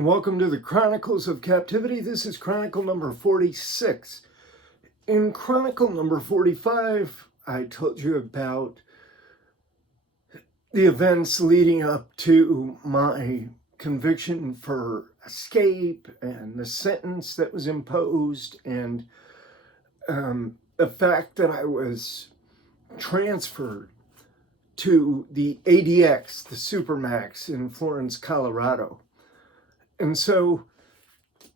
and welcome to the Chronicles of Captivity. This is Chronicle number 46. In Chronicle number 45, I told you about the events leading up to my conviction for escape and the sentence that was imposed, and the fact that I was transferred to the ADX, the Supermax in Florence, Colorado. And so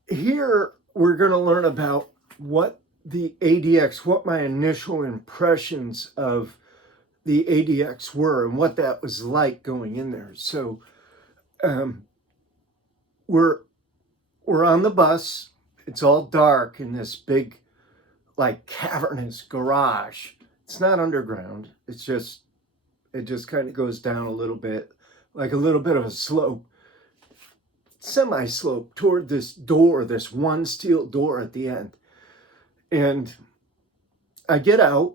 here we're going to learn about what the ADX, what my initial impressions of the ADX were and what that was like going in there. So we're on the bus. It's all dark in this big, like, cavernous garage. It's not underground. It just kind of goes down a little bit, like a little bit of a slope, semi-slope toward this door, this one steel door at the end. And I get out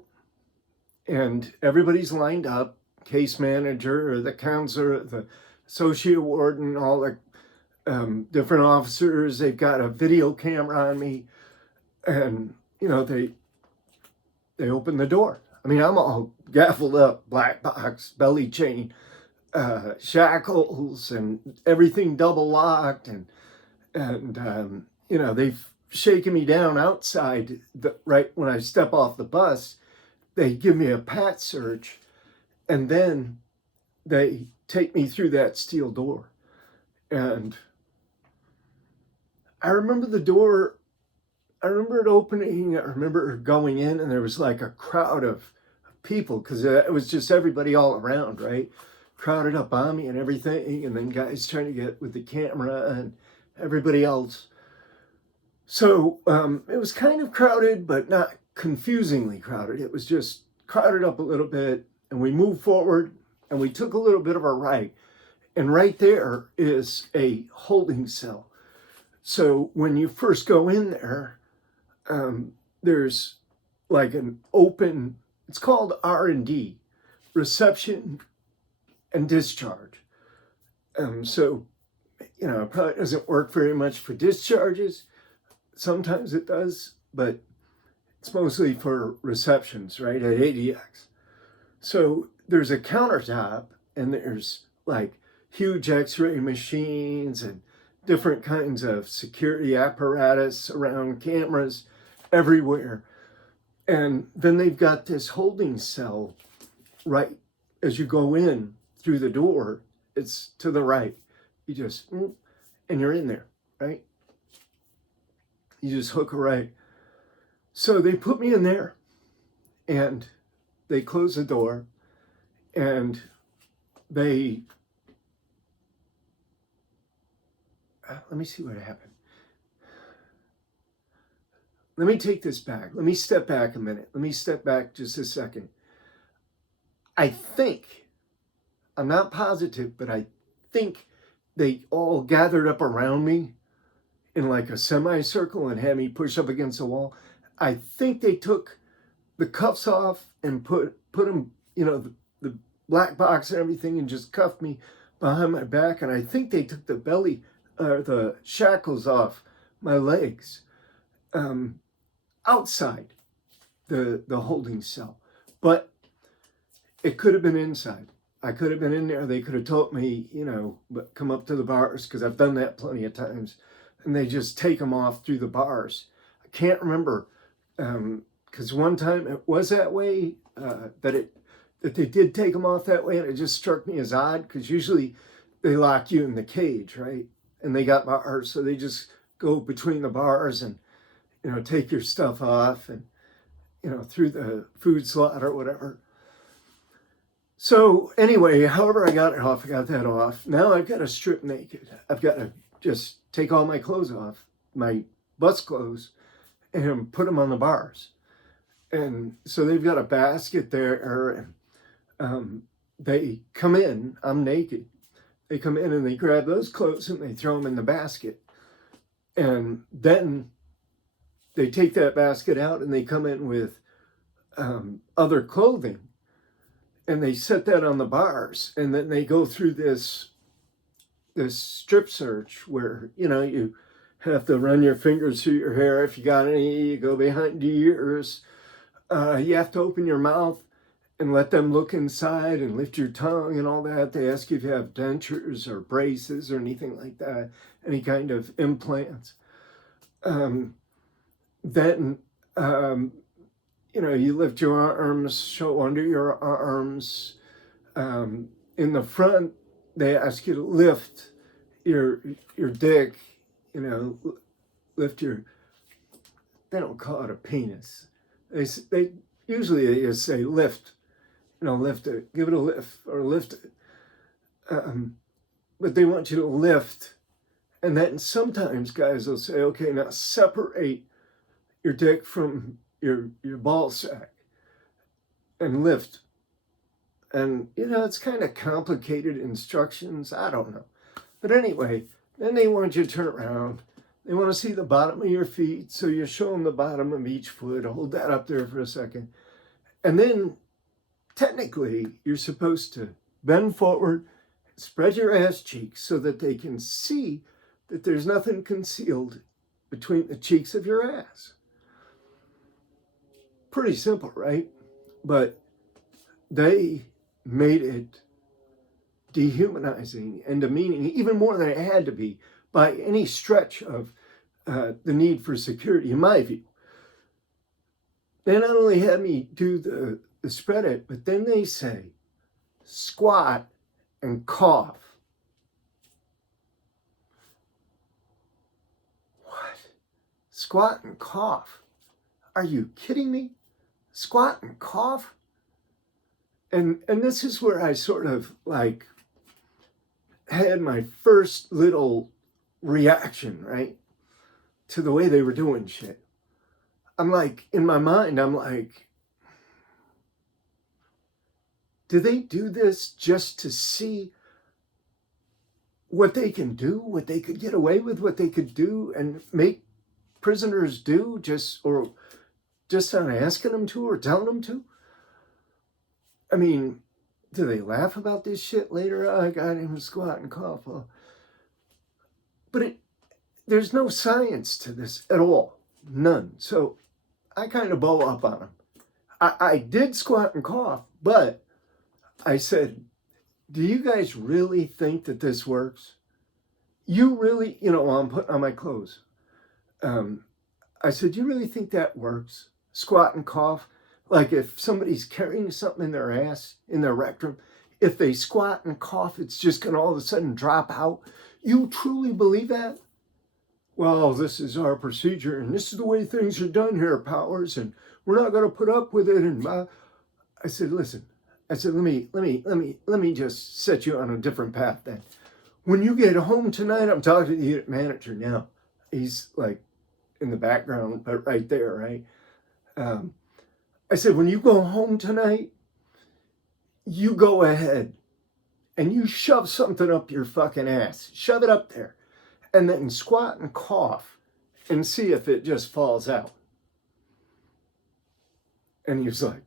and everybody's lined up, case manager or the counselor, the associate warden, all the different officers. They've got a video camera on me, and they open the door. I mean, I'm all gaffled up, black box, belly chain, shackles, and everything double locked, and they've shaken me down outside. Right when I step off the bus, they give me a pat search, and then they take me through that steel door. And I remember the door. I remember it opening. I remember going in, and there was like a crowd of people, because it was just everybody all around, right? Crowded up on me and everything, and then guys trying to get with the camera and everybody else. So it was kind of crowded, but not confusingly crowded. It was just crowded up a little bit, and we moved forward, and we took a little bit of a right. And right there is a holding cell. So when you first go in there, there's like an open, it's called R&D, reception and discharge. So, it probably doesn't work very much for discharges. Sometimes it does, but it's mostly for receptions, right, at ADX. So there's a countertop, and there's like huge x-ray machines and different kinds of security apparatus around, cameras everywhere. And then they've got this holding cell right as you go in through the door. It's to the right. You just, and you're in there, right? You just hook a right. So they put me in there, and they close the door, and they, let me see what happened. Let me take this back. Let me step back a minute. Let me step back just a second. I think, I'm not positive, but I think they all gathered up around me in like a semicircle and had me push up against the wall. I think they took the cuffs off and put them, the black box and everything, and just cuffed me behind my back. And I think they took the shackles off my legs. Outside the holding cell, but it could have been inside. I could have been in there. They could have told me, but come up to the bars, because I've done that plenty of times, and they just take them off through the bars. I can't remember, because one time it was that way, that they did take them off that way, and it just struck me as odd, because usually they lock you in the cage, right? And they got bars, so they just go between the bars and take your stuff off, and through the food slot or whatever. So anyway, however I got it off, I got that off. Now I've got to strip naked. I've got to just take all my clothes off, my bus clothes, and put them on the bars. And so they've got a basket there, and they come in. I'm naked. They come in and they grab those clothes and they throw them in the basket. And then they take that basket out and they come in with other clothing, and they set that on the bars, and then they go through this this strip search where, you have to run your fingers through your hair. If you got any, you go behind your ears. You have to open your mouth and let them look inside and lift your tongue and all that. They ask you if you have dentures or braces or anything like that, any kind of implants. Then, you lift your arms, show under your arms. In the front, they ask you to lift your dick, lift your, they don't call it a penis. They usually they just say lift, lift it, give it a lift or lift it. But they want you to lift. And then sometimes guys will say, okay, now separate your dick from your ball sack and lift. And, it's kind of complicated instructions. I don't know. But anyway, then they want you to turn around. They want to see the bottom of your feet. So you show them the bottom of each foot. Hold that up there for a second. And then technically you're supposed to bend forward, spread your ass cheeks so that they can see that there's nothing concealed between the cheeks of your ass. Pretty simple, right? But they made it dehumanizing and demeaning, even more than it had to be by any stretch of the need for security, in my view. They not only had me do the spread it, but then they say, squat and cough. What? Squat and cough? Are you kidding me? Squat and cough? And this is where I sort of like had my first little reaction, right, to the way they were doing shit. I'm like, in my mind, I'm like, do they do this just to see what they can do, what they could get away with, what they could do and make prisoners do just on asking them to or telling them to? I mean, do they laugh about this shit later? Oh, I got him to squat and cough. Well, but there's no science to this at all. None. So I kind of bow up on them. I did squat and cough, but I said, do you guys really think that this works? You really, while I'm putting on my clothes, I said, you really think that works? Squat and cough? Like if somebody's carrying something in their ass, in their rectum, if they squat and cough, it's just going to all of a sudden drop out. You truly believe that? Well, this is our procedure and this is the way things are done here, Powers, and we're not going to put up with it. And I said, listen, let me just set you on a different path then. When you get home tonight, I'm talking to the unit manager now. He's like in the background, but right there, right? I said, when you go home tonight, you go ahead and you shove something up your fucking ass. Shove it up there. And then squat and cough and see if it just falls out. And he was like,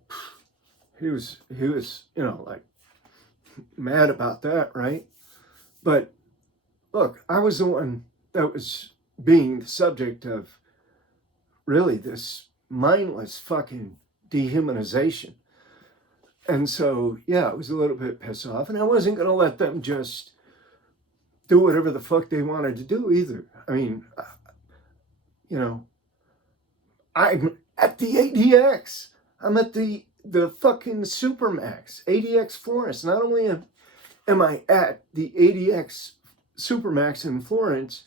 he was, like mad about that, right? But look, I was the one that was being the subject of really this mindless fucking dehumanization. And so, yeah, I was a little bit pissed off, and I wasn't going to let them just do whatever the fuck they wanted to do either. I mean, I'm at the ADX. I'm at the fucking Supermax, ADX Florence. Not only am I at the ADX Supermax in Florence,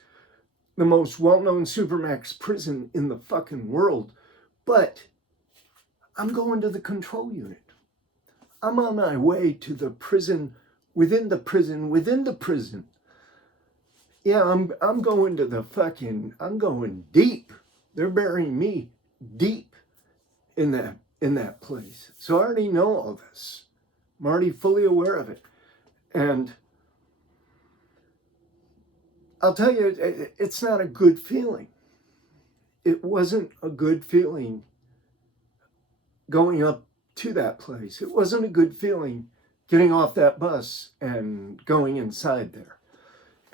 the most well-known Supermax prison in the fucking world, but I'm going to the control unit. I'm on my way to the prison within the prison within the prison. Yeah, I'm going to I'm going deep. They're burying me deep in that place. So I already know all this. I'm already fully aware of it. And I'll tell you, it's not a good feeling. It wasn't a good feeling going up to that place. It wasn't a good feeling getting off that bus and going inside there.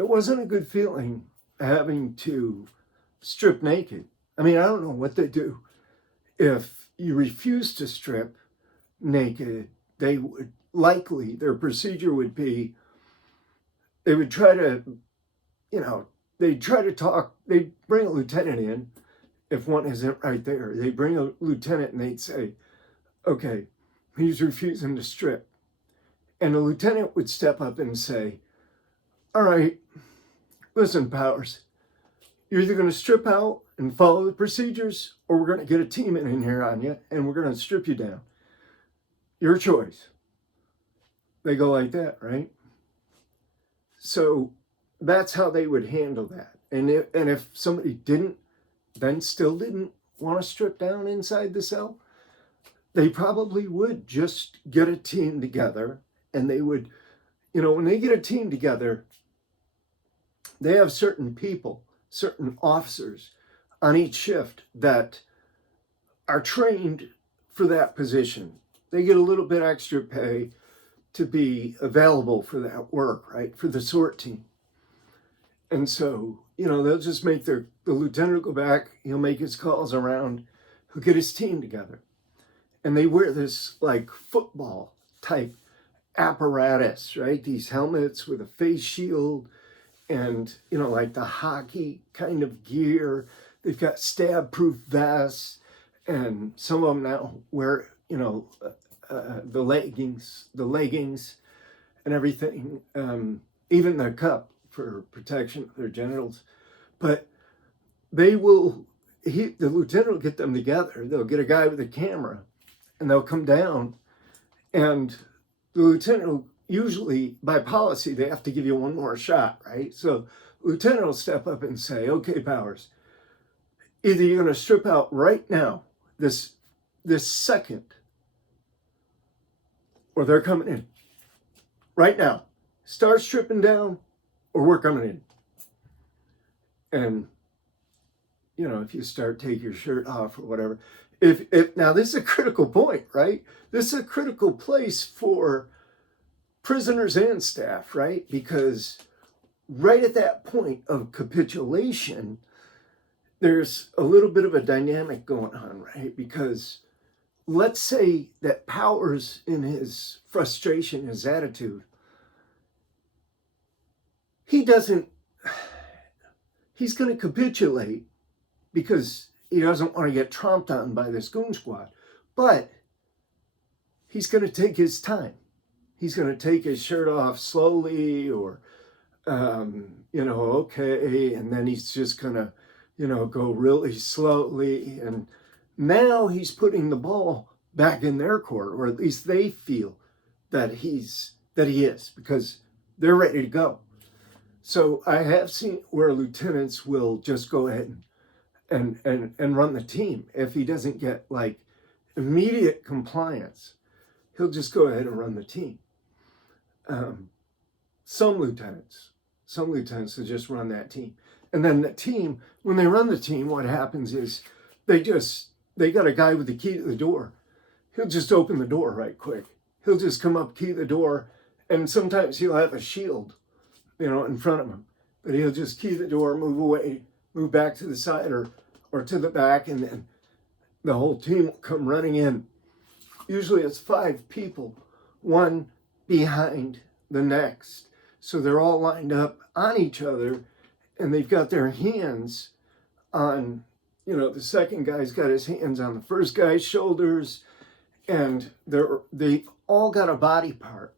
it wasn't a good feeling having to strip naked. I mean, I don't know what they do. If you refuse to strip naked, they would likely, their procedure would be, they would try to, they'd try to talk, they'd bring a lieutenant in if one isn't right there. They'd bring a lieutenant and they'd say, okay, he's refusing to strip. And the lieutenant would step up and say, all right, listen, Powers, you're either going to strip out and follow the procedures, or we're going to get a team in here on you and we're going to strip you down. Your choice. They go like that, right? So that's how they would handle that. And if somebody still didn't want to strip down inside the cell, they probably would just get a team together, and they would, when they get a team together, they have certain people, certain officers on each shift that are trained for that position. They get a little bit extra pay to be available for that work, right? For the sort team. And so, they'll just make the lieutenant will go back, he'll make his calls around, he'll get his team together. And they wear this like football type apparatus, right? These helmets with a face shield and, like the hockey kind of gear. They've got stab-proof vests, and some of them now wear, the leggings and everything, even the cup for protection of their genitals. But the lieutenant will get them together. They'll get a guy with a camera, and they'll come down, and the lieutenant will, usually by policy, they have to give you one more shot, right? So lieutenant will step up and say, okay, Powers, either you're going to strip out right now, this second, or they're coming in right now. Start stripping down, or we're coming in. And, if you start taking your shirt off or whatever, if now this is a critical point, right? This is a critical place for prisoners and staff, right? Because right at that point of capitulation, there's a little bit of a dynamic going on, right? Because let's say that Powers, in his frustration, his attitude, he's going to capitulate because he doesn't want to get tromped on by this goon squad. But he's going to take his time. He's going to take his shirt off slowly, or, okay. And then he's just going to, go really slowly. And now he's putting the ball back in their court, or at least they feel that he is, because they're ready to go. So I have seen where lieutenants will just go ahead and run the team. If he doesn't get like immediate compliance, he'll just go ahead and run the team. Some lieutenants will just run that team. And then the team, when they run the team, what happens is they got a guy with the key to the door. He'll just open the door right quick. He'll just come up, key the door, and sometimes he'll have a shield, in front of him. But he'll just key the door, move away, move back to the side or to the back, and then the whole team will come running in. Usually it's 5 people, one behind the next. So they're all lined up on each other, and they've got their hands on, the second guy's got his hands on the first guy's shoulders, and they've all got a body part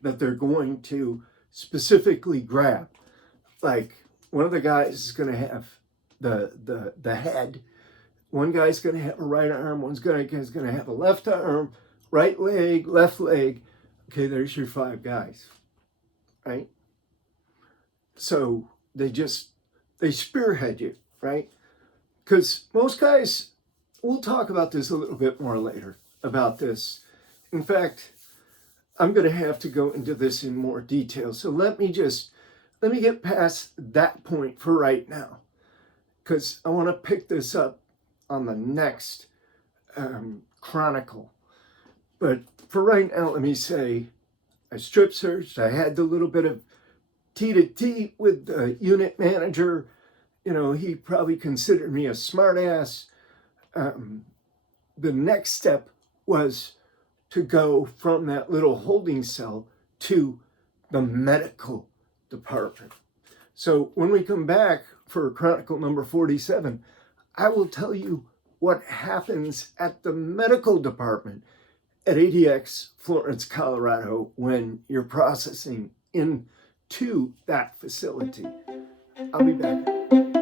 that they're going to specifically grab. Like, one of the guys is going to have the head. One guy's going to have a right arm. One's going to have a left arm, right leg, left leg. Okay, there's your 5 guys, right? So they spearhead you, right? Because most guys, we'll talk about this a little bit more later, about this. In fact, I'm going to have to go into this in more detail. So let me get past that point for right now, because I want to pick this up on the next Chronicle. But for right now, let me say, I strip searched. I had the little bit of T to T with the unit manager. You know, he probably considered me a smartass. The next step was to go from that little holding cell to the medical department. So when we come back for Chronicle number 47, I will tell you what happens at the medical department at ADX Florence, Colorado, when you're processing into that facility. I'll be back.